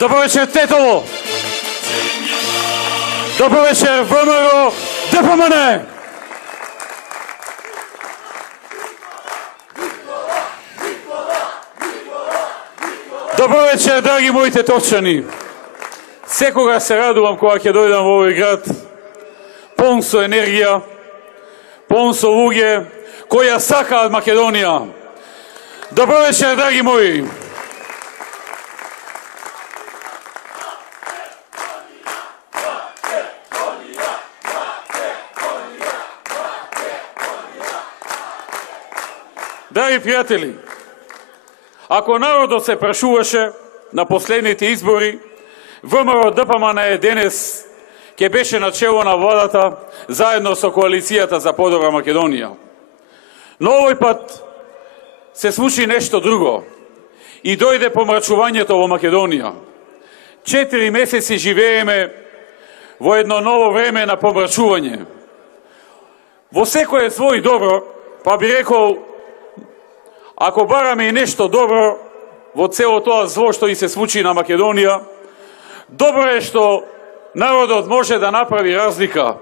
Добро вечер, Тетово! Добро вечер, ВМРО, ДПМН! Добро вечер, драги моите тотчани! Секогаш се радувам кога ќе дојдам во овој град, полн со енергија, полн со луѓе кои ја сакаат Македонија. Добро вечер, драги мои! Драги пријатели, ако народот се прашуваше на последните избори, ВМРО ДПМН денес ќе беше на чело на владата заедно со коалицијата за подобра Македонија. Но овој пат се случи нешто друго и дојде помрачувањето во Македонија. 4 месеци живееме во едно ново време на помрачување. Во секое свој добро, па би рекол, ако бараме и нешто добро во цело тоа зло што и се случи на Македонија, добро е што народот може да направи разлика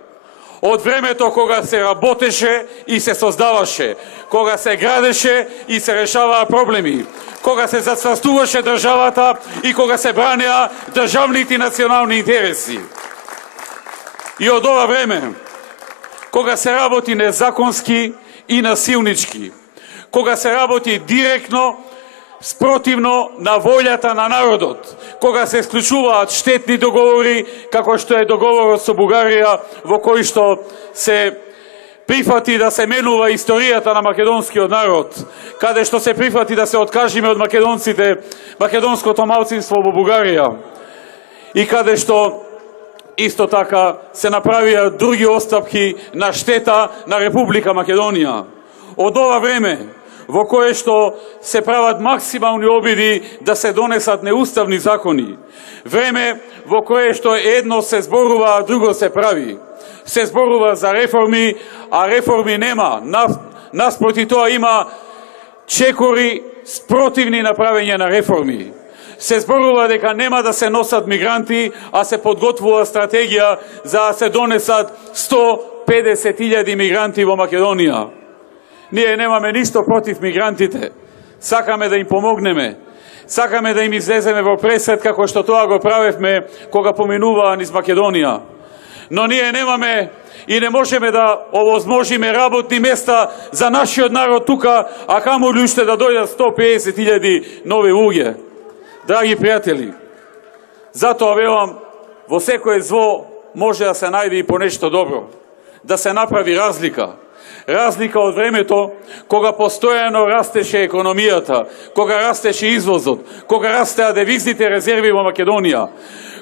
од времето кога се работеше и се создаваше, кога се градеше и се решаваа проблеми, кога се зацврстуваше државата и кога се бранеа државните и национални интереси. И од ова време, кога се работи незаконски и насилнички, кога се работи директно, спротивно на волјата на народот, кога се исклучуваат штетни договори, како што е договорот со Бугарија, во кој што се прифати да се менува историјата на македонскиот народ, каде што се прифати да се откажиме од македонците, македонското малцинство во Бугарија, и каде што исто така се направија други остапки на штета на Република Македонија. Од ова време, во кое што се прават максимални обиди да се донесат неуставни закони. Време во кое што едно се зборува, а друго се прави. Се зборува за реформи, а реформи нема. Наспроти тоа има чекори спротивни направење на реформи. Се зборува дека нема да се носат мигранти, а се подготвува стратегија за да се донесат 150.000 мигранти во Македонија. Ние немаме ништо против мигрантите. Сакаме да им помогнеме. Сакаме да им излеземе во пресед како што тоа го правевме кога поминуваа низ Македонија. Но ние немаме и не можеме да овозможиме работни места за нашиот народ тука, а камоли уште да дојдат 150.000 нови луѓе. Драги пријатели, затоа велам, во секое зло може да се најде и по нешто добро. Да се направи разлика. Разлика од времето кога постојано растеше економијата, кога растеше извозот, кога растеа девизните резерви во Македонија,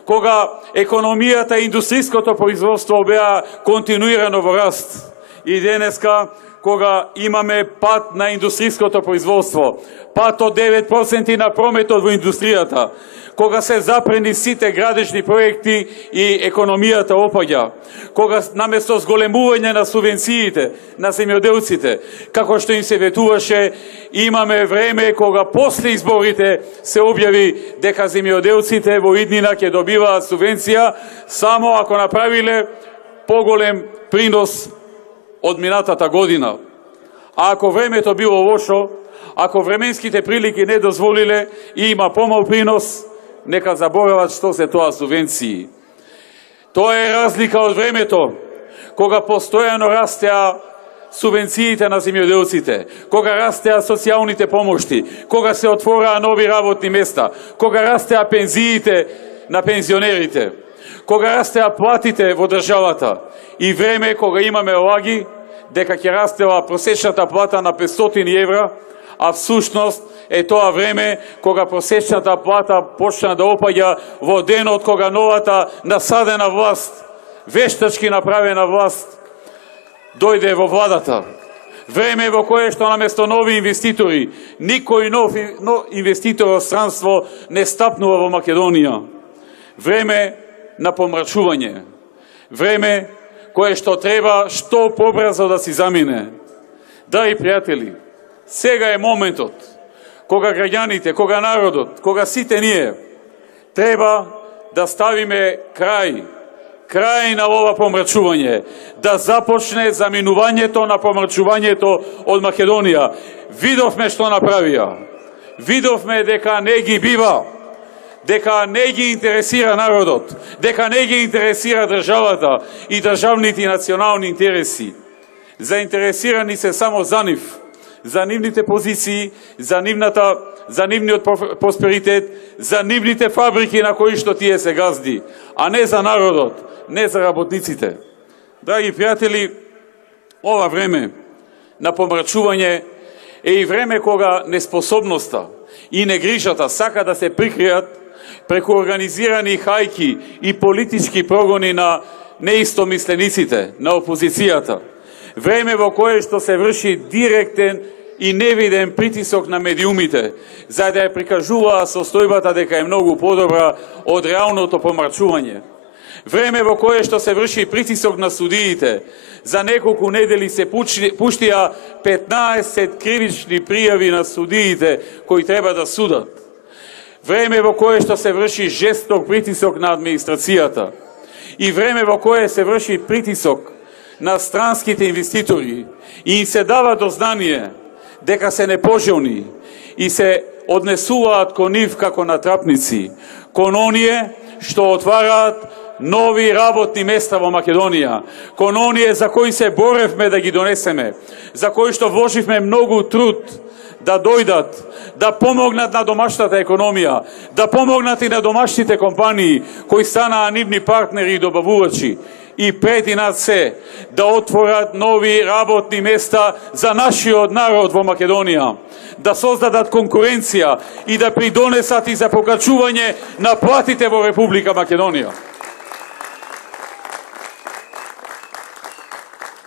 кога економијата и индустријското производство беа континуирано во раст. И денеска, кога имаме пат на индустријското производство, пат од 9% на прометот во индустријата, кога се запрени сите градежни проекти и економијата опаѓа, кога наместо зголемување на субвенциите на земјоделците, како што им се ветуваше, имаме време кога после изборите се објави дека земјоделците во иднина ќе добиваат субвенција само ако направиле поголем принос од минатата година. А ако времето било лошо, ако временските прилики не дозволиле и има помал принос, нека заборават што се тоа субвенции. Тоа е разлика од времето, кога постојано растеа субвенциите на земјоделците, кога растеа социјалните помошти, кога се отвораа нови работни места, кога растеа пензиите на пензионерите, кога растеа платите во државата и време кога имаме лаги дека ќе растела просечната плата на 500 евра, а всушност е тоа време кога просечната плата почна да опаѓа во денот кога новата насадена власт, вештачки направена власт, дојде во владата. Време во кое што наместо нови инвеститори, никој нов инвеститор од странство не стапнува во Македонија. Време на помрачување. Време кое што треба што побрзо да си замине. Драги пријатели, сега е моментот кога граѓаните, кога народот, кога сите ние Треба да ставиме крај на ова помрачување, да започне заминувањето на помрачувањето од Македонија. Видовме што направија. Видовме дека не ги бива, дека не ги интересира народот, дека не ги интересира државата и државните и национални интереси. Заинтересирани се само за нив, за нивните позиции, за нивниот просперитет, за нивните фабрики на кои што тие се газди, а не за народот, не за работниците. Драги пријатели, ова време на помрачување е и време кога неспособноста и негрижата сака да се прикријат преку организирани хајки и политички прогони на неистомислениците, на опозицијата. Време во кое што се врши директен и невиден притисок на медиумите, за да ја прикажуваа состојбата дека е многу подобра од реалното помрачување. Време во кое што се врши притисок на судиите, за неколку недели се пуштија 15 кривични пријави на судиите кои треба да судат. Време во кое што се врши жесток притисок на администрацијата и време во кое се врши притисок на странските инвеститори и им се дава до знание дека се непожелни и се однесуваат кон нив како натрапници, кон оние што отвараат нови работни места во Македонија, кон оние за кои се боревме да ги донесеме, за кои што вложивме многу труд да дојдат, да помогнат на домашната економија, да помогнат и на домашните компании кои станаа нивни партнери и добавувачи, и пред и над се да отворат нови работни места за нашиот народ во Македонија, да создадат конкуренција и да придонесат и за покачување на платите во Република Македонија.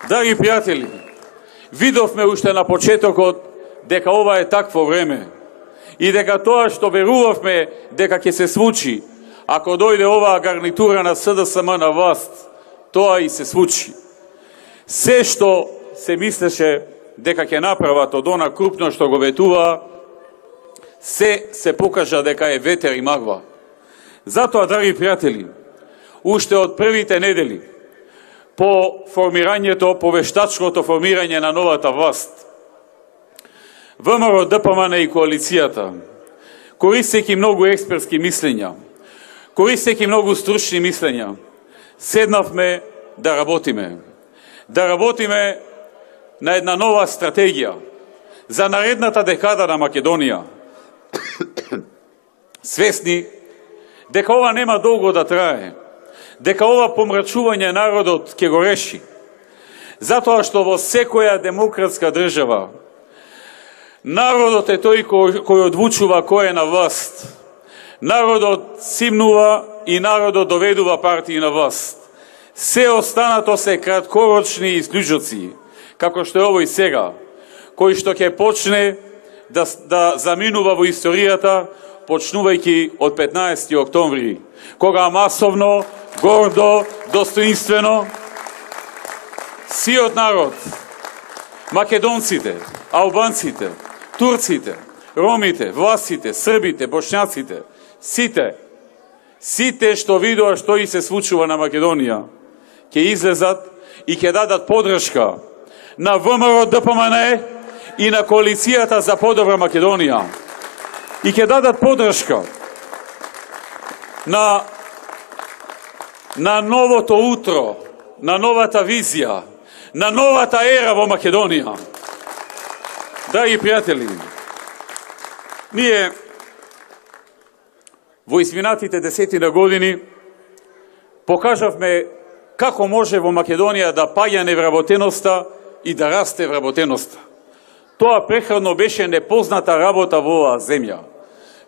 Драги пријатели, видовме уште на почетокот дека ова е такво време и дека тоа што верувавме дека ќе се случи ако дојде оваа гарнитура на СДСМ на власт, тоа и се случи. Се што се мислеше дека ќе направат од она крупно што го ветува, се покажа дека е ветер и магла. Затоа, драги пријатели, уште од првите недели по формирањето, по вештачкото формирање на новата власт, ВМРО, ДПМН и коалицијата, користејќи многу експертски мислења, користејќи многу стручни мислења, седнавме да работиме. Да работиме на една нова стратегија за наредната декада на Македонија. Свесни дека ова нема долго да трае, дека ова помрачување народот ќе го реши. Затоа што во секоја демократска држава народот е тој кој одлучува кој е на власт. Народот симнува и народот доведува партии на власт. Се останато се краткорочни исклучоци, како што е овој сега, кој што ќе почне да заминува во историјата, почнувајќи од 15. октомври, кога масовно, гордо, достоинствено, сиот народ, македонците, албанците, турците, ромите, власите, србите, бошњаците, сите што видоа што и се случува на Македонија, ќе излезат и ќе дадат подршка на ВМРО ДПМН и на коалицијата за подобра Македонија. И ќе дадат подршка на новото утро, на новата визија, на новата ера во Македонија. Драги пријатели, ние во изминатите 10 години покажавме како може во Македонија да паѓа невработеноста и да расте вработеноста. Тоа преходно беше непозната работа во оваа земја.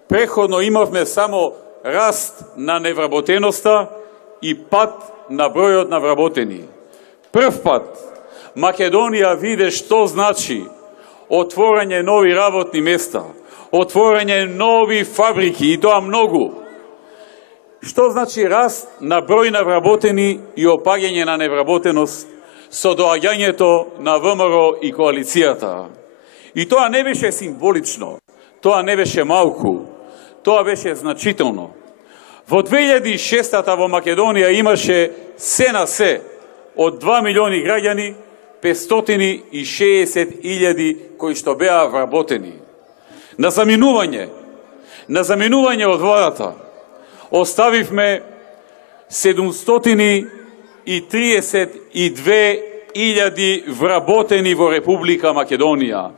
Преходно имавме само раст на невработеноста и пад на бројот на вработени. Прв пат Македонија виде што значи отворање нови работни места, отворање нови фабрики, и тоа многу. Што значи раст на број на вработени и опаѓање на невработеност со доаѓањето на ВМРО и коалицијата. И тоа не беше символично, тоа не беше малку, тоа беше значително. Во 2006 во Македонија имаше се на се од 2 милиони граѓани 560.000 кои што беа вработени. На заминување од владата оставивме 732.000 вработени во Република Македонија.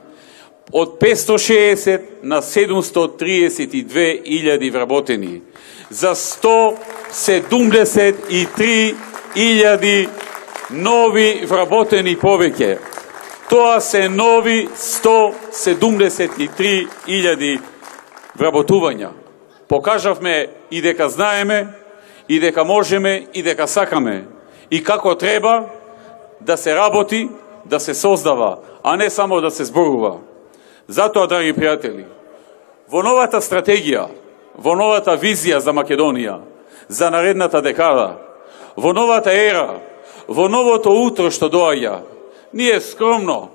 Од 560 на 732.000 вработени. За 173.000 нови вработени повеќе. Тоа се нови 173.000 вработувања. Покажавме и дека знаеме, и дека можеме, и дека сакаме. И како треба да се работи, да се создава, а не само да се зборува. Затоа, драги пријатели, во новата стратегија, во новата визија за Македонија, за наредната декада, во новата ера, во новото утро што доаѓа, ние скромно,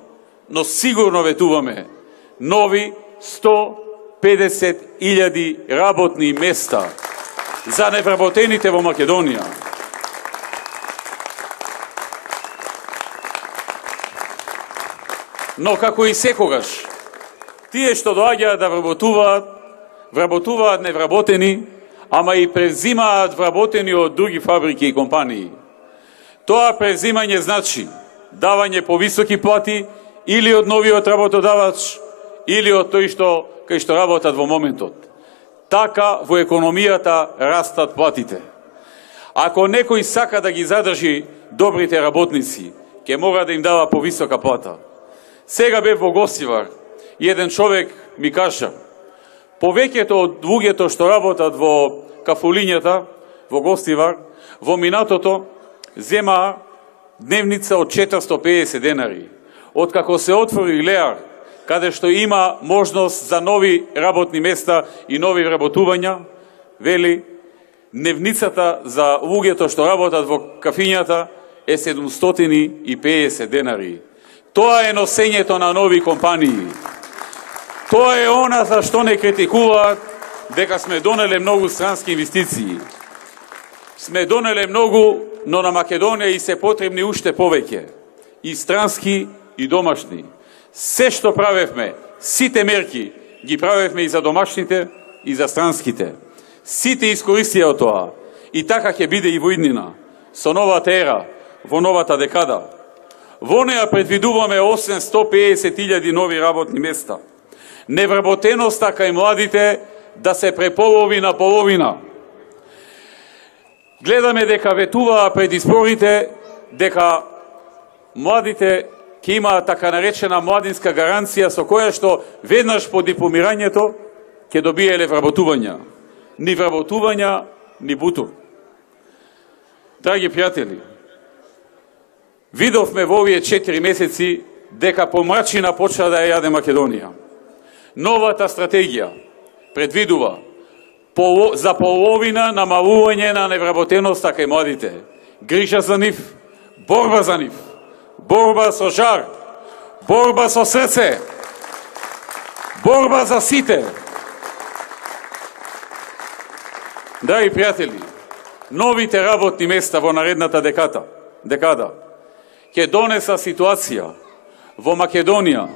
но сигурно ветуваме нови 150.000 работни места за невработените во Македонија. Но како и секогаш, тие што доаѓаат да вработуваат невработени, ама и превзимаат вработени од други фабрики и компании. Тоа превзимање значи давање повисоки плати или од новиот работодавач, или од тој кај што работат во моментот. Така во економијата растат платите. Ако некој сака да ги задржи добрите работници, ќе мора да им дава повисока плата. Сега бев во Гостивар и еден човек ми кажа, повеќето од луѓето што работат во кафулињата во Гостивар, во минатото зема дневница од 450 денари. Откако се отвори Леар, каде што има можност за нови работни места и нови вработувања, вели, дневницата за луѓето што работат во кафињата е 750 денари. Тоа е носењето на нови компании. Тоа е она за што не критикуваат дека сме донеле многу странски инвестиции. Сме донеле многу, но на Македонија и се потребни уште повеќе. И странски, и домашни. Се што правевме, сите мерки, ги правевме и за домашните, и за странските. Сите искористија од тоа. И така ќе биде и во иднина. Со новата ера, во новата декада. Во неја предвидуваме 850.000 нови работни места. Невработеноста кај младите да се преполови на половина. Гледаме дека ветуваа пред изборите дека младите ќе имаат така наречена младинска гаранција со која што веднаш по дипломирањето ќе добиеле вработувања. Ни вработувања, ни бутур. Драги пријатели, видовме во овие 4 месеци дека помрачина почна да ја јаде Македонија. Новата стратегија предвидува за половина намалување на невработеноста кај младите. Грижа за нив, борба за нив, борба со жар, борба со срце, борба за сите. Драги пријатели, новите работни места во наредната декада ќе донеса ситуација во Македонија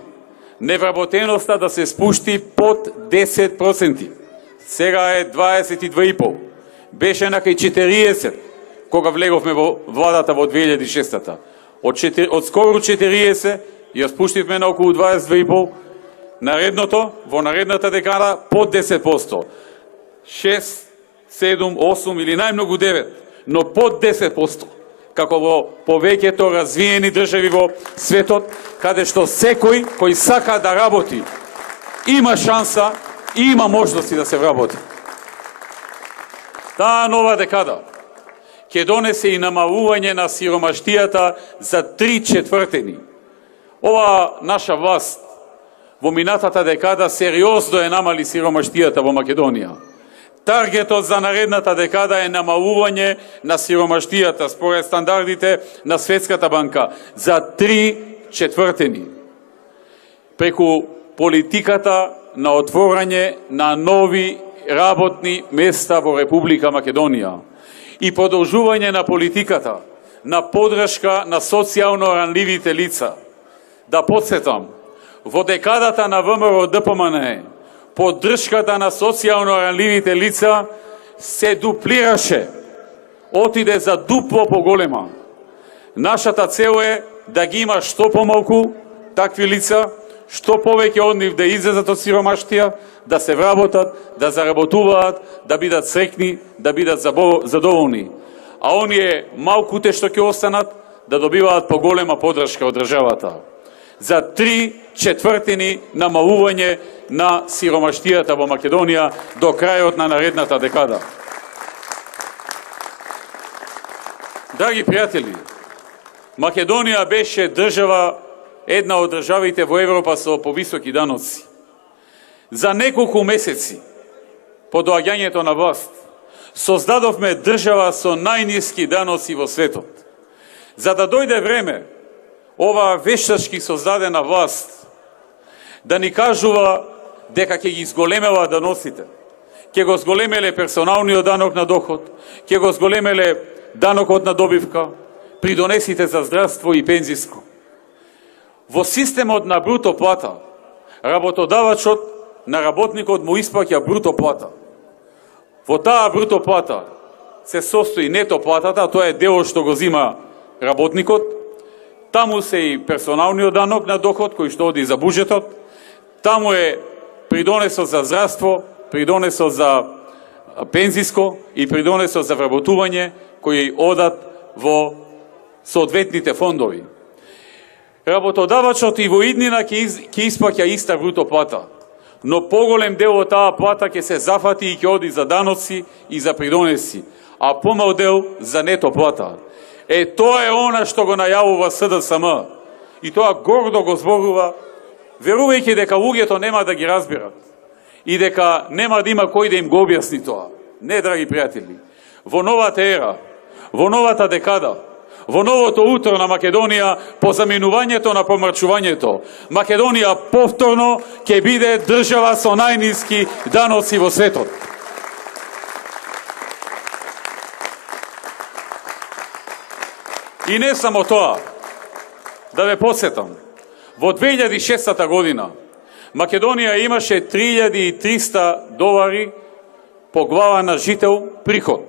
невработеноста да се спушти под 10%. Сега е 22,5%. Беше на кај 40% кога влеговме во владата во 2006-та. Од скоро 40% ја спуштивме на околу 22,5%. Во наредната декада под 10%. 6, 7, 8 или најмногу 9, но под 10%. Како во повеќето развиени држави во светот, каде што секој кој сака да работи, има шанса и има можности да се вработи. Таа нова декада ќе донесе и намалување на сиромаштијата за 3/4. Ова наша власт во минатата декада сериозно е намали сиромаштијата во Македонија. Таргетот за наредната декада е намалување на сиромаштијата според стандардите на Светската банка за 3/4. Преку политиката на отворање на нови работни места во Република Македонија и продолжување на политиката на поддршка на социјално ранливите лица. Да подсетам, во декадата на ВМРО ДПМН поддршката на социјално ранливите лица се дуплираше, отиде за дупло поголема. Нашата цел е да ги има што помалку такви лица, што повеќе од нив да излезат од сиромаштија, да се вработат, да заработуваат, да бидат среќни, да бидат задоволни. А оние малкуте што ќе останат, да добиваат поголема поддршка од државата. За 3/4 намалување на сиромаштијата во Македонија до крајот на наредната декада. Драги пријатели, Македонија беше држава, една од државите во Европа со повисоки даноци. За неколку месеци по доаѓањето на власт создадовме држава со најниски даноци во светот. За да дојде време, ова вештачки создадена власт да ни кажува дека ќе ги зголемела даноците, ќе го зголемеле персоналниот данок на доход, ќе го зголемеле данокот на добивка, придонесите за здравство и пензиско. Во системот на бруто плата, работодавачот на работникот му исплаќа бруто плата. Во таа бруто плата се состои нето платата, тоа е делот што го зима работникот, таму се и персоналниот данок на доход кој што оди за буџетот, таму е придонесот за здравство, придонесот за пензиско и придонесот за вработување кои одат во соодветните фондови. Работодавачот и во иднина ќе исплаќа иста бруто плата, но поголем дел од таа плата ќе се зафати и ќе оди за даноци и за придонеси, а помал дел за нето плата. Тоа е она што го најавува СДСМ и тоа гордо го зборува, верувајќи дека луѓето нема да ги разбират и дека нема да има кој да им го објасни тоа. Не, драги пријатели, во новата ера, во новата декада, во новото утро на Македонија, по заменувањето на помрачувањето, Македонија повторно ќе биде држава со најниски даноци во светот. И не само тоа, да ве посетам, во 2006 година Македонија имаше $3.300 по глава на жител приход,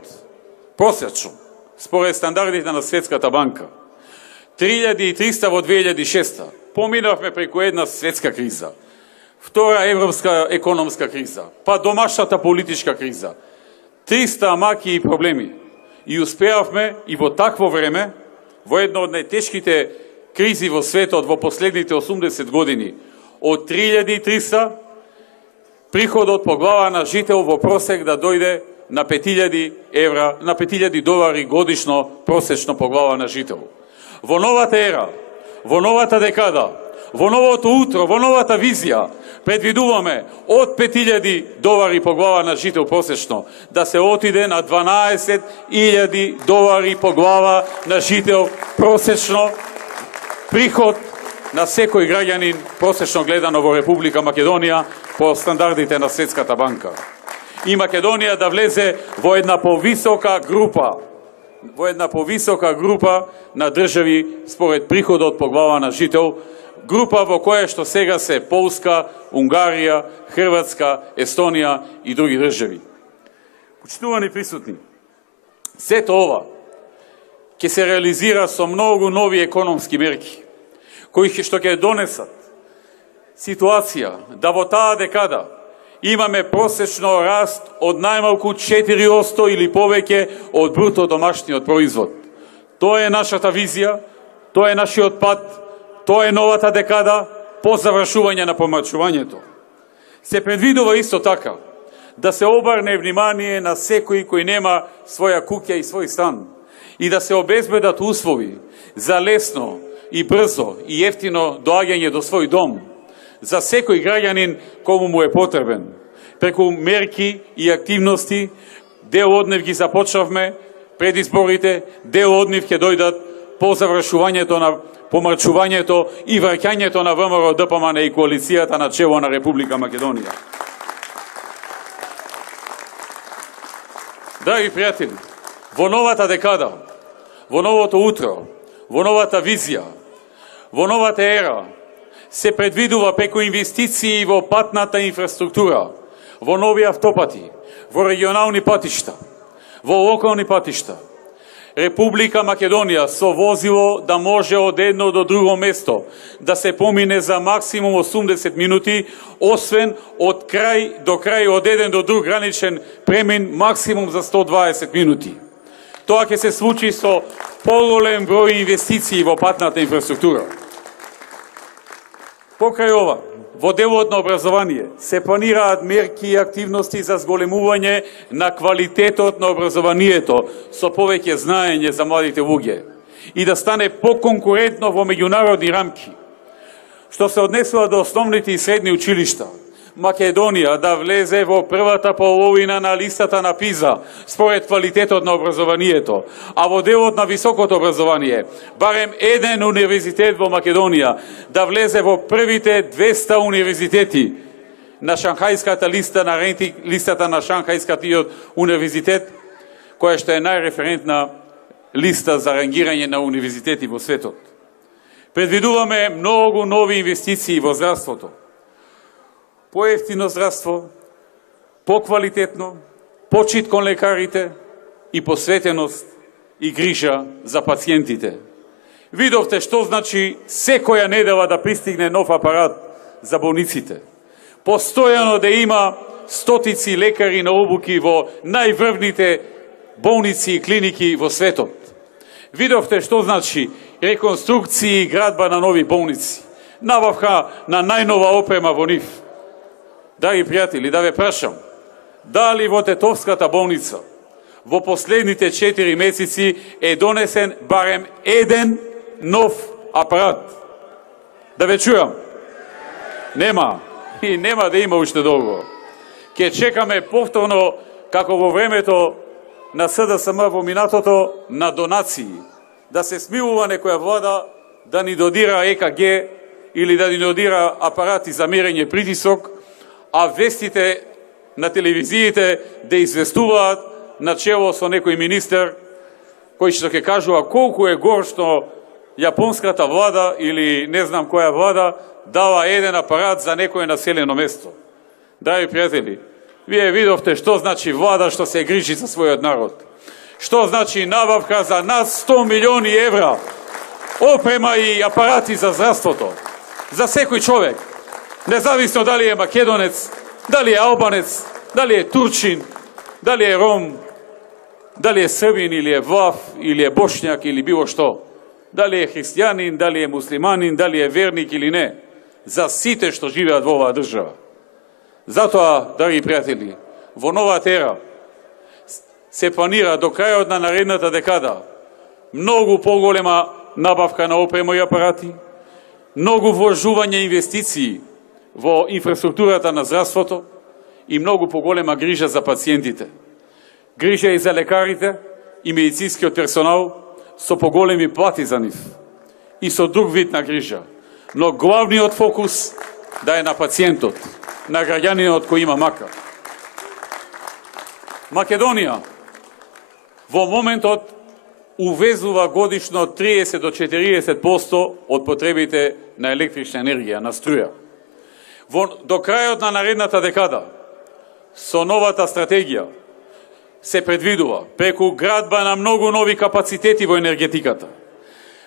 просечно, според стандардите на Светската банка. 3.300 во 2006. Поминавме преку една светска криза, втора европска економска криза, па домашната политичка криза. 300 маки и проблеми. И успеавме и во такво време, во една од најтешките кризи во светот во последните 80 години, од 3.300 приходот по глава на жител во просек да дојде на 5.000 евра, на $5.000 годишно просечно по глава на жител. Во новата ера, во новата декада, во новото утро, во новата визија, предвидуваме од $5.000 по глава на жител просечно да се отиде на $12.000 по глава на жител просечно приход на секој граѓанин просечно гледано во Република Македонија по стандардите на Светската банка. И Македонија да влезе во една повисока група на држави според приходот по глава на жител, група во која што сега се Полска, Унгарија, Хрватска, Естонија и други држави. Почитувани присутни, сето ова ќе се реализира со многу нови економски мерки, кои што ќе донесат ситуација да во таа декада имаме просечно раст од најмалку 4% или повеќе од бруто домашниот производ. Тоа е нашата визија, тоа е нашиот пат, тоа е новата декада по завршување на помрачувањето. Се предвидува исто така да се обрне внимание на секој кој нема своја куќа и свој стан и да се обезбедат услови за лесно и брзо и ефтино доаѓање до свој дом за секој граѓанин кому му е потребен. Преку мерки и активности, дел од нив ги започнавме пред изборите, дел од нив ќе дојдат по завршувањето на помрачувањето и враќањето на ВМРО ДПМН и коалицијата на чело на Република Македонија. Драги пријатели, во новата декада, во новото утро, во новата визија, во новата ера, се предвидува преку инвестиции во патната инфраструктура, во нови автопати, во регионални патишта, во локални патишта. Република Македонија со возило да може од едно до друго место да се помине за максимум 80 минути, освен од крај до крај од еден до друг граничен премин максимум за 120 минути. Тоа ќе се случи со поголем број инвестиции во патната инфраструктура. Покрај ова, во делот на образование се планираат мерки и активности за зголемување на квалитетот на образованието со повеќе знаење за младите луѓе и да стане поконкурентно во меѓународни рамки. Што се однесува до основните и средни училишта, Македонија да влезе во првата половина на листата на ПИЗа според квалитетот на образованието, а во делот на високото образование, барем еден универзитет во Македонија да влезе во првите 200 универзитети на Шанхајската листа, на листата на Шанхајскиот универзитет, која што е најреферентна листа за рангирање на универзитети во светот. Предвидуваме многу нови инвестиции во здравството. Поевтино здравство, поквалитетно, почит кон лекарите и посветеност и грижа за пациентите. Видовте што значи секоја недела да пристигне нов апарат за болниците. Постојано да има стотици лекари на обуки во најврвните болници и клиники во светот. Видовте што значи реконструкција и градба на нови болници, набавка на најнова опрема во нив. Драги пријатели, да ве прашам, дали во Тетовската болница во последните 4 месеци е донесен барем еден нов апарат? Да ве чујам. Нема. И нема да има уште долго. Ке чекаме повторно, како во времето на СДСМ во минатото, на донации. Да се смилува некоја влада да ни додира ЕКГ или да ни додира апарати за мерење притисок, а вестите на телевизиите да известуваат начело со некој министер кој што ќе кажува колку е гор што јапонската влада или не знам која влада дава еден апарат за некое населено место. Драги пријатели, вие видовте што значи влада што се грижи за својот народ. Што значи набавка за над 100 милиони евра опрема и апарати за здравството. За секој човек. Независно дали е македонец, дали е албанец, дали е турчин, дали е ром, дали е србин или е влав, или е бошњак или било што. Дали е христијанин, дали е муслиманин, дали е верник или не. За сите што живеат во оваа држава. Затоа, драги пријатели, во новата ера се планира до крајот на наредната декада многу поголема набавка на опрема и апарати, многу вложување инвестиции во инфраструктурата на здравството и многу поголема грижа за пациентите. Грижа и за лекарите и медицинскиот персонал со поголеми плати за нив и со друг вид на грижа. Но главниот фокус да е на пациентот, на граѓанинот кој има мака. Македонија во моментот увезува годишно 30 до 40% од потребите на електрична енергија, на струја. До крајот на наредната декада, со новата стратегија, се предвидува преку градба на многу нови капацитети во енергетиката,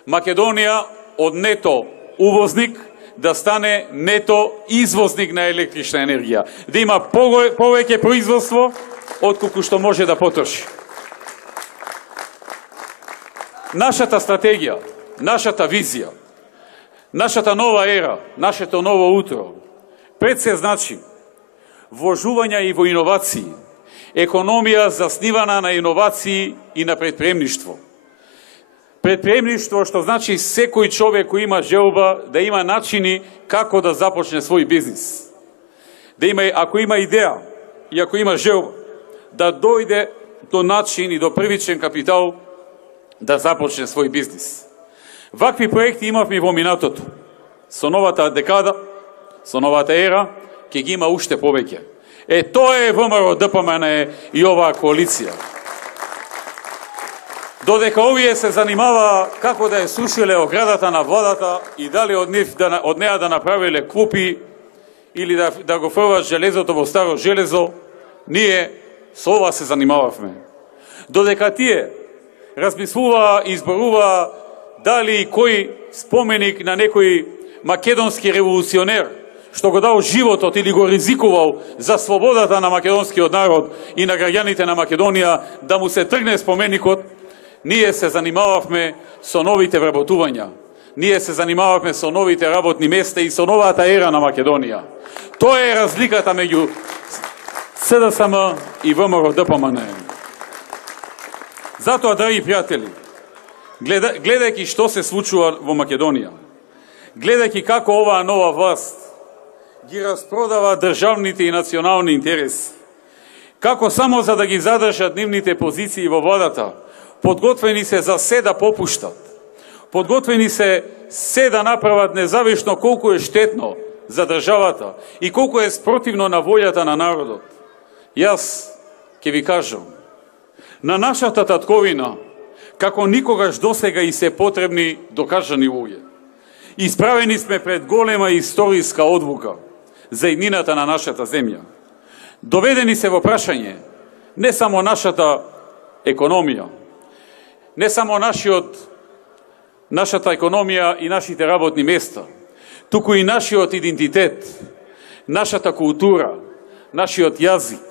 Македонија од нето увозник да стане нето извозник на електрична енергија, да има повеќе производство од колку што може да потроши. Нашата стратегија, нашата визија, нашата нова ера, нашето ново утро, пред се значи вложување и во иновации, економија заснивана на иновации и на предприемништво. Предприемништво што значи секој човек кој има желба да има начини како да започне свој бизнис. Да има, ако има идеја и ако има желба, да дојде до начин и до првичен капитал да започне свој бизнис. Вакви проекти имавме во минатото. Со новата декада, со новата ера, ќе ги има уште повеќе. Тоа е ВМРО ДПМН и оваа коалиција. Додека овие се занимава како да ја сушиле оградата на водата и дали од неа да направиле клупи или да го фрват железото во старо железо, ние со ова се занимававме. Додека тие размислуваа и изборуваа дали кој споменик на некој македонски револуционер што го дал животот или го ризикувал за слободата на македонскиот народ и на граѓаните на Македонија да му се тргне споменикот, ние се занимававме со новите вработувања. Ние се занимававме со новите работни места и со новата ера на Македонија. Тоа е разликата меѓу СДСМ и ВМРО-ДПМН. Затоа, драги пријатели, гледајќи што се случува во Македонија, гледајќи како оваа нова власт ги распродава државните и национални интереси, како само за да ги задржат нивните позиции во владата, подготвени се за се да попуштат, подготвени се да направат независно колку е штетно за државата и колку е спротивно на волјата на народот. Јас ќе ви кажам, на нашата татковина, како никогаш досега и се потребни докажани луѓе. Исправени сме пред голема историска одлука за иднината на нашата земја. Доведени се во прашање не само нашата економија, не само нашата економија и нашите работни места, туку и нашиот идентитет, нашата култура, нашиот јазик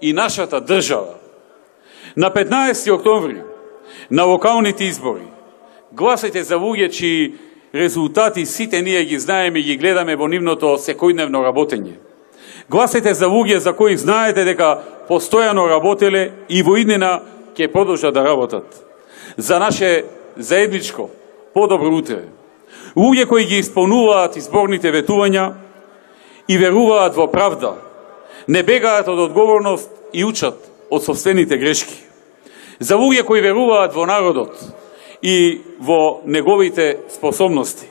и нашата држава. На 15 октомври, на локалните избори, гласајте за луѓе чии резултати сите ние ги знаеме и ги гледаме во нивното секојдневно работење. Гласајте за луѓе за кои знаете дека постојано работеле и во иднина ќе продолжат да работат. За наше заедничко, подобро утре. Луѓе кои ги исполнуваат изборните ветувања и веруваат во правда, не бегаат од одговорност и учат од собствените грешки. За луѓе кои веруваат во народот и во неговите способности.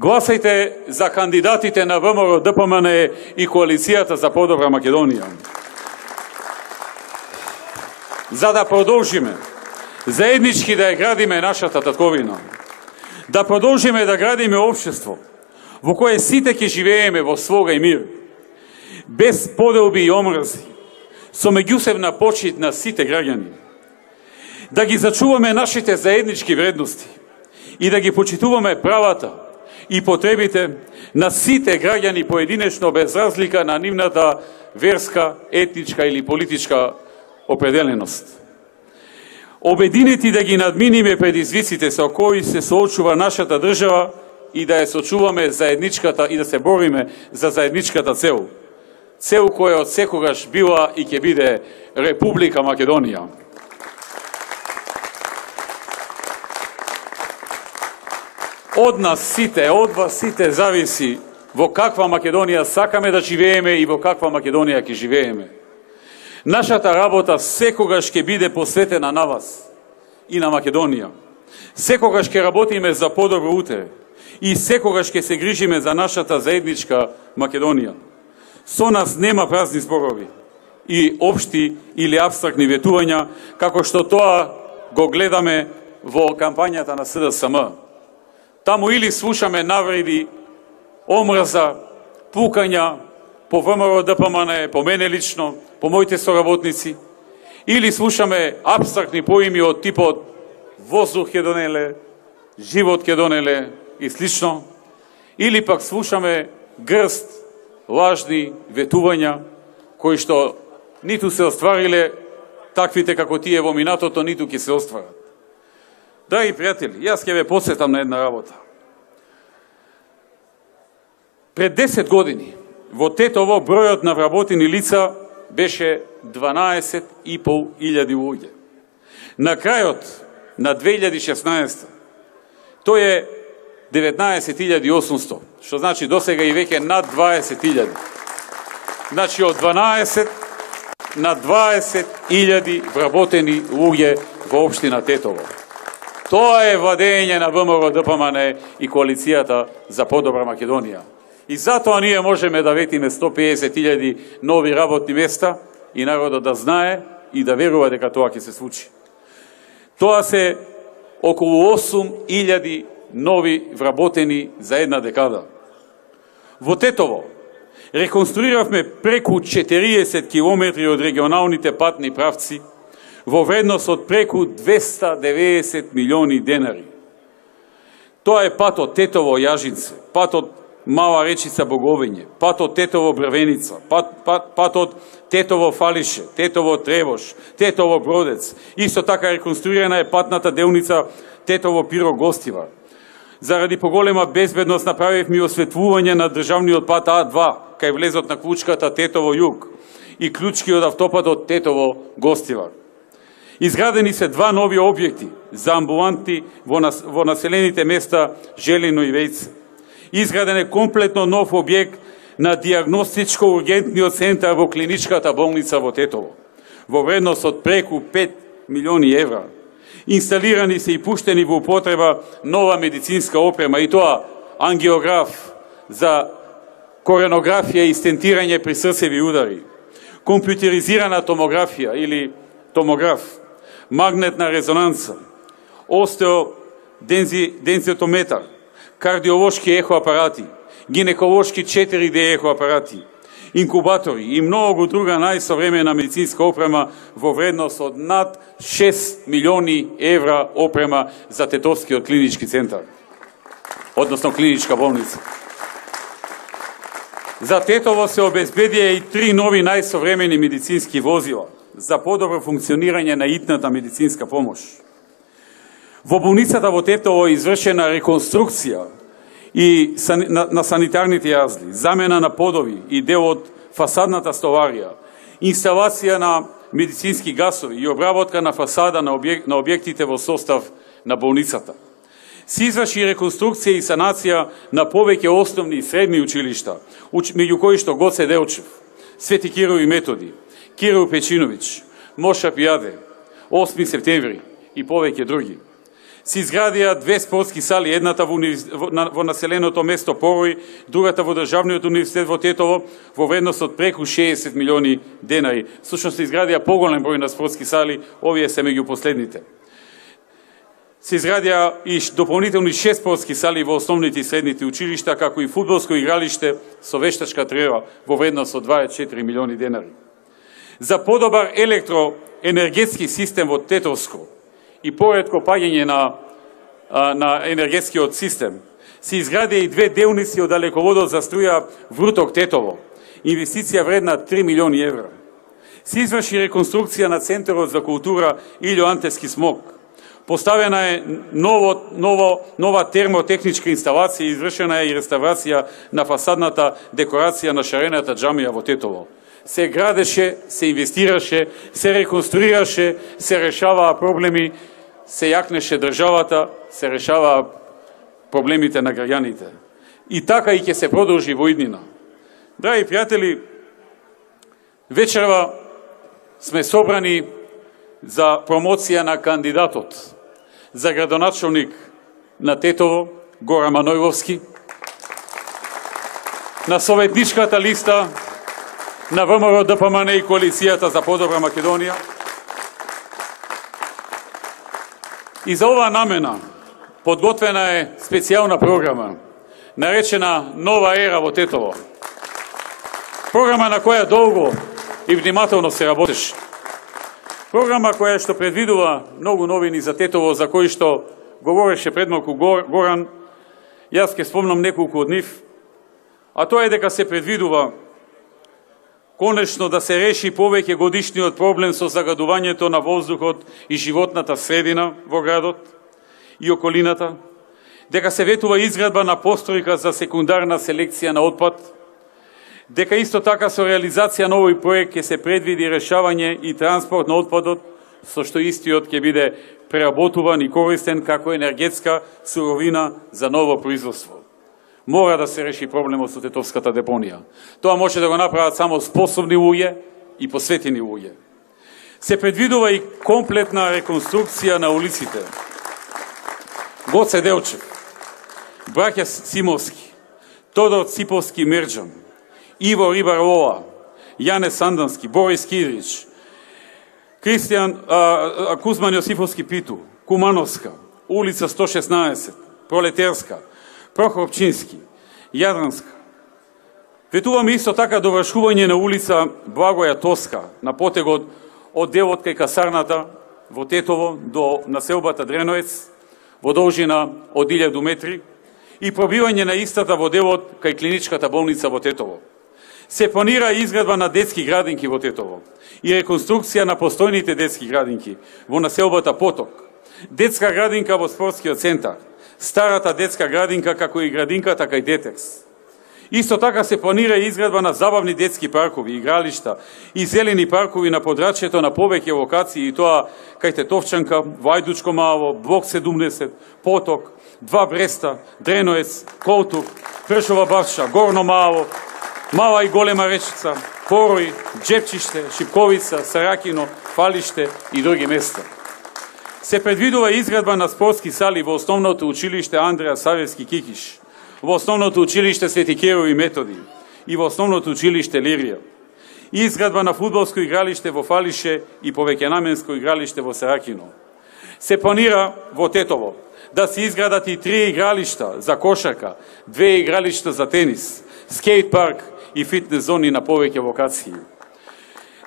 Гласајте за кандидатите на ВМРО-ДПМН и Коалицијата за подобра Македонија. За да продолжиме заеднички да ја градиме нашата татковина, да продолжиме да градиме општество во кое сите ќе живееме во слога и мир, без поделби и омрази, со меѓусебна почит на сите граѓани, да ги зачуваме нашите заеднички вредности и да ги почитуваме правата и потребите на сите граѓани поединечно без разлика на нивната верска, етничка или политичка определеност. Обединети да ги надминиме предизвиците со кои се соочува нашата држава и да ја сочуваме заедничката и да се бориме за заедничката цел. Цел која од секогаш била и ќе биде Република Македонија. Од нас сите, од вас сите зависи во каква Македонија сакаме да живееме и во каква Македонија ќе живееме. Нашата работа секогаш ќе биде посветена на вас и на Македонија. Секогаш ќе работиме за подобро утре и секогаш ќе се грижиме за нашата заедничка Македонија. Со нас нема празни зборови и општи или абстрактни ветувања, како што тоа го гледаме во кампањата на СДСМ. Таму или слушаме навреди, омраза, пукања по ВМРО-ДПМН, по мене лично, по моите соработници, или слушаме абстрактни поими од типот воздух ќе донеле, живот ќе донеле и слично, или пак слушаме грст лажни ветувања кои што ниту се оствариле таквите како тие во минатото, ниту ќе се остварат. Драги пријатели, јас ќе ве подсетам на една работа. Пред 10 години во Тетово бројот на вработени лица беше 12.500 луѓе. На крајот на 2016 тој е 19.800, што значи досега и веќе над 20.000. Значи од 12 на 20.000 вработени луѓе во општина Тетово. Тоа е владење на ВМРО-ДПМН и Коалицијата за подобра Македонија. И затоа ние можеме да ветиме 150.000 нови работни места и народот да знае и да верува дека тоа ќе се случи. Тоа се околу 8.000 нови вработени за една декада. Во Тетово реконструиравме преку 40 километри од регионалните патни правци во вредност од преку 290 милиони денари. Тоа е патот Тетово-Јажинце, патот Мала Речица Боговење, патот Тетово-Брвеница, патот Тетово-Фалише, Тетово-Требош, Тетово-Бродец. Исто така реконструирана е патната делница Тетово-Пиро-Гостивар. Заради поголема безбедност направивме и осветлување на државниот пат А2 кај влезот на клучката Тетово-Југ и клучкиот автопатот Тетово-Гостивар. Изградени се 2 нови објекти за амбуланти во населените места Желино и Вејце. Изграден е комплетно нов објект на диагностичко-ургентниот центар во клиничката болница во Тетово, во вредност од преку 5 милиони евра. Инсталирани се и пуштени во употреба нова медицинска опрема, и тоа ангиограф за коренографија и стентирање при срцеви удари, компјутеризирана томографија или томограф, магнетна резонанца, остеодензитометар, кардиолошки ехоапарати, гинеколошки 4D ехоапарати, инкубатори и многу друга најсовремена медицинска опрема во вредност од над 6 милиони евра опрема за Тетовскиот клинички центар, односно клиничка болница. За Тетово се обезбедија и 3 нови најсовремени медицински возила за подобро функционирање на итната медицинска помош. Во болницата во Тетово е извршена реконструкција и на санитарните јазли, замена на подови и дел од фасадната столарија, инсталација на медицински гасови и обработка на фасада на објектите во состав на болницата. Се изврши реконструкција и санација на повеќе основни и средни училишта, меѓу кои што Гоце Делчев, Свети Кирил и Методи, Кирил Печиновиќ, Моша Пијаде, 8 септември и повеќе други. Се изградија 2 спортски сали, едната во населеното место Порој, другата во Државниот универзитет во Тетово, во вредност од преку 60 милиони денари. Сушно се изградија поголем број на спортски сали, овие се меѓу последните. Се изградија и дополнителни 6 спортски сали во основните и средните училишта, како и фудбалско игралиште со вештачка трева во вредност од 24 милиони денари. За подобар електроенергетски систем во Тетовско и поредко паѓање на енергетскиот систем, се изградија и 2 делници од далеководот за струја Вруток Тетово, инвестиција вредна 3 милиони евра. Се изврши реконструкција на Центарот за култура Илјо Антевски смок. Поставена е нова термотехничка инсталација и извршена е и реставрација на фасадната декорација на шарената џамија во Тетово. Се градеше, се инвестираше, се реконструираше, се решаваа проблеми, се јакнеше државата, се решаваа проблемите на граѓаните. И така и ќе се продолжи во иднина. Драги пријатели, вечерва сме собрани за промоција на кандидатот за градоначалник на Тетово, Горан Манојловски, на советничката листа на ВМРО ДПМН и Коалицијата за подобра Македонија. И за оваа намена подготвена е специјална програма, наречена Нова ера во Тетово. Програма на која долго и внимателно се работеше. Програма која што предвидува многу новини за Тетово, за кои што говореше пред малку Горан. Јас ќе спомнам неколку од нив, а тоа е дека се предвидува конечно да се реши повеќе годишниот проблем со загадувањето на воздухот и животната средина во градот и околината, дека се ветува изградба на постојка за секундарна селекција на отпад, дека исто така со реализација на овој проект ќе се предвиди решавање и транспорт на отпадот, со што истиот ќе биде преработуван и користен како енергетска суровина за ново производство. Мора да се реши проблемот со Тетовската депонија. Тоа може да го направат само способни луѓе и посветени луѓе. Се предвидува и комплетна реконструкција на улиците Гоце Делчев, браќа Симовски, Тодор Циповски Мерџан, Иво Рибар-Лола, Јане Сандански, Борис Кидрич, Кузман Јосифовски Питу, Кумановска, улица 116, Пролетерска, Прохорчински, Јадранска. Ветуваме исто така довршување на улица Благоја Тоска на потегот од делот кај касарната во Тетово до населбата Дреноец во должина од 1000 метри и пробивање на истата во делот кај клиничката болница во Тетово. Се планира изградба на детски градинки во Тетово и реконструкција на постојните детски градинки во населбата Поток, детска градинка во спортскиот центар, старата детска градинка како и градинката кај Детекс. Исто така се планира изградба на забавни детски паркови, игралишта и зелени паркови на подрачјето на повеќе локации, и тоа кај Тетовчанка, Вајдучко мало, Блок 70, Поток, Два Бреста, Дреноец, Колтук, Пршова Бавша, Горно мало, Мала и голема речица, Порој, Джепчиште, Шипковица, Саракино, Фалиште и други места. Се предвидува изградба на спортски сали во основното училиште Андреа Савевски Кикиш, во основното училиште Свети Кирови Методи и во основното училиште Лирија. Изградба на фудбалско игралиште во Фалише и повеќенаменско игралиште во Саракино. Се планира во Тетово да се изградат и 3 игралишта за кошарка, 2 игралишта за тенис, скейт парк и фитнес зони на повеќе локации.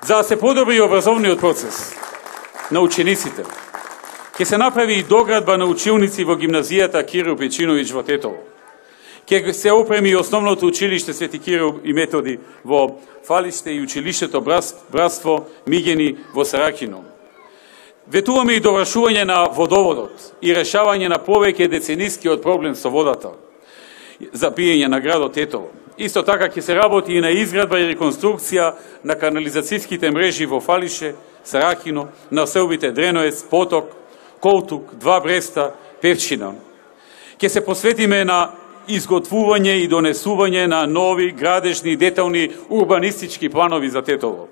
За да се подобри образовниот процес на учениците, ќе се направи и доградба на училници во гимназијата Кирил Печиновиќ во Тетово. Ќе се опреми и основното училиште Свети Кирил и Методи во Фалиште и училиштето Братство Мигени во Саракино. Ветуваме и довршување на водоводот и решавање на повеќе деценискиот проблем со водата за пиење на градот Тетово. Исто така ќе се работи и на изградба и реконструкција на канализацијските мрежи во Фалише, Саракино, населбите Дреноец, Поток, Колтук, Два Бреста, Певчина. Ќе се посветиме на изготвување и донесување на нови градежни детални урбанистички планови за Тетово.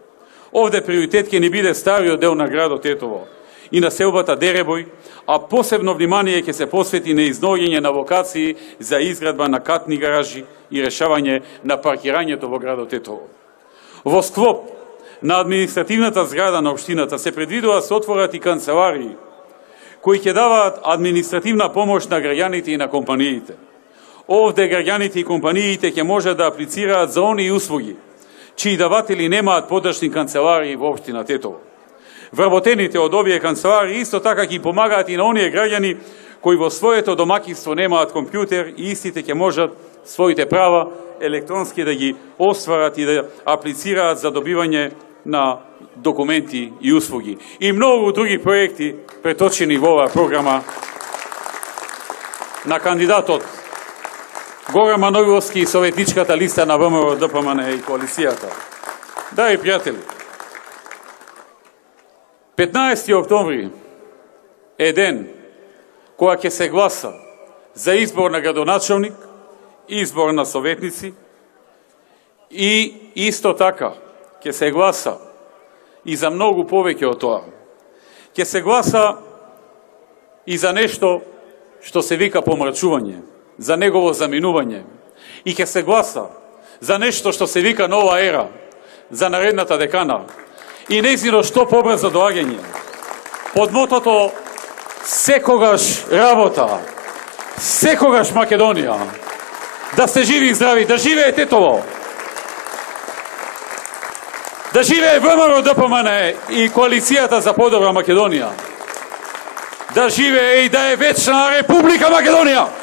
Овде приоритет ќе ни биде стариот дел на градот Тетово и населбата Деребој, а посебно внимание ќе се посвети на изнаоѓање на локации за изградба на катни гаражи и решавање на паркирањето во градот Тетово. Во склоп на административната зграда на општината се предвидува да се отворат и канцеларии кои ќе даваат административна помош на граѓаните и на компаниите. Овде граѓаните и компаниите ќе може да аплицираат за оние услуги чии даватели немаат подрачни канцеларии во општина Тетово. Вработените од овие канцеларии исто така ќе помагаат и на оние граѓани кои во своето домаќинство немаат компјутер и истите ќе можат своите права електронски да ги остварат и да аплицираат за добивање на документи и услуги. И многу други проекти преточени во оваа програма на кандидатот Горан Манojlovски и советничката листа на ВМРО, ДПМН и коалицијата. Драги пријатели, 15. октомври е ден која ќе се гласа за избор на градоначалник, избор на советници и исто така ќе се гласа и за многу повеќе од тоа. Ќе се гласа и за нешто што се вика помрачување, за негово заминување. И ќе се гласа за нешто што се вика нова ера, за наредната декана и нејзино што побрзо доаѓање. Под мотото секогаш работа, секогаш Македонија. Да сте живи и здрави, да живее Тетово! Да живее ВМРО ДПМН и коалицијата за подобра Македонија! Да живее и да е вечна Република Македонија!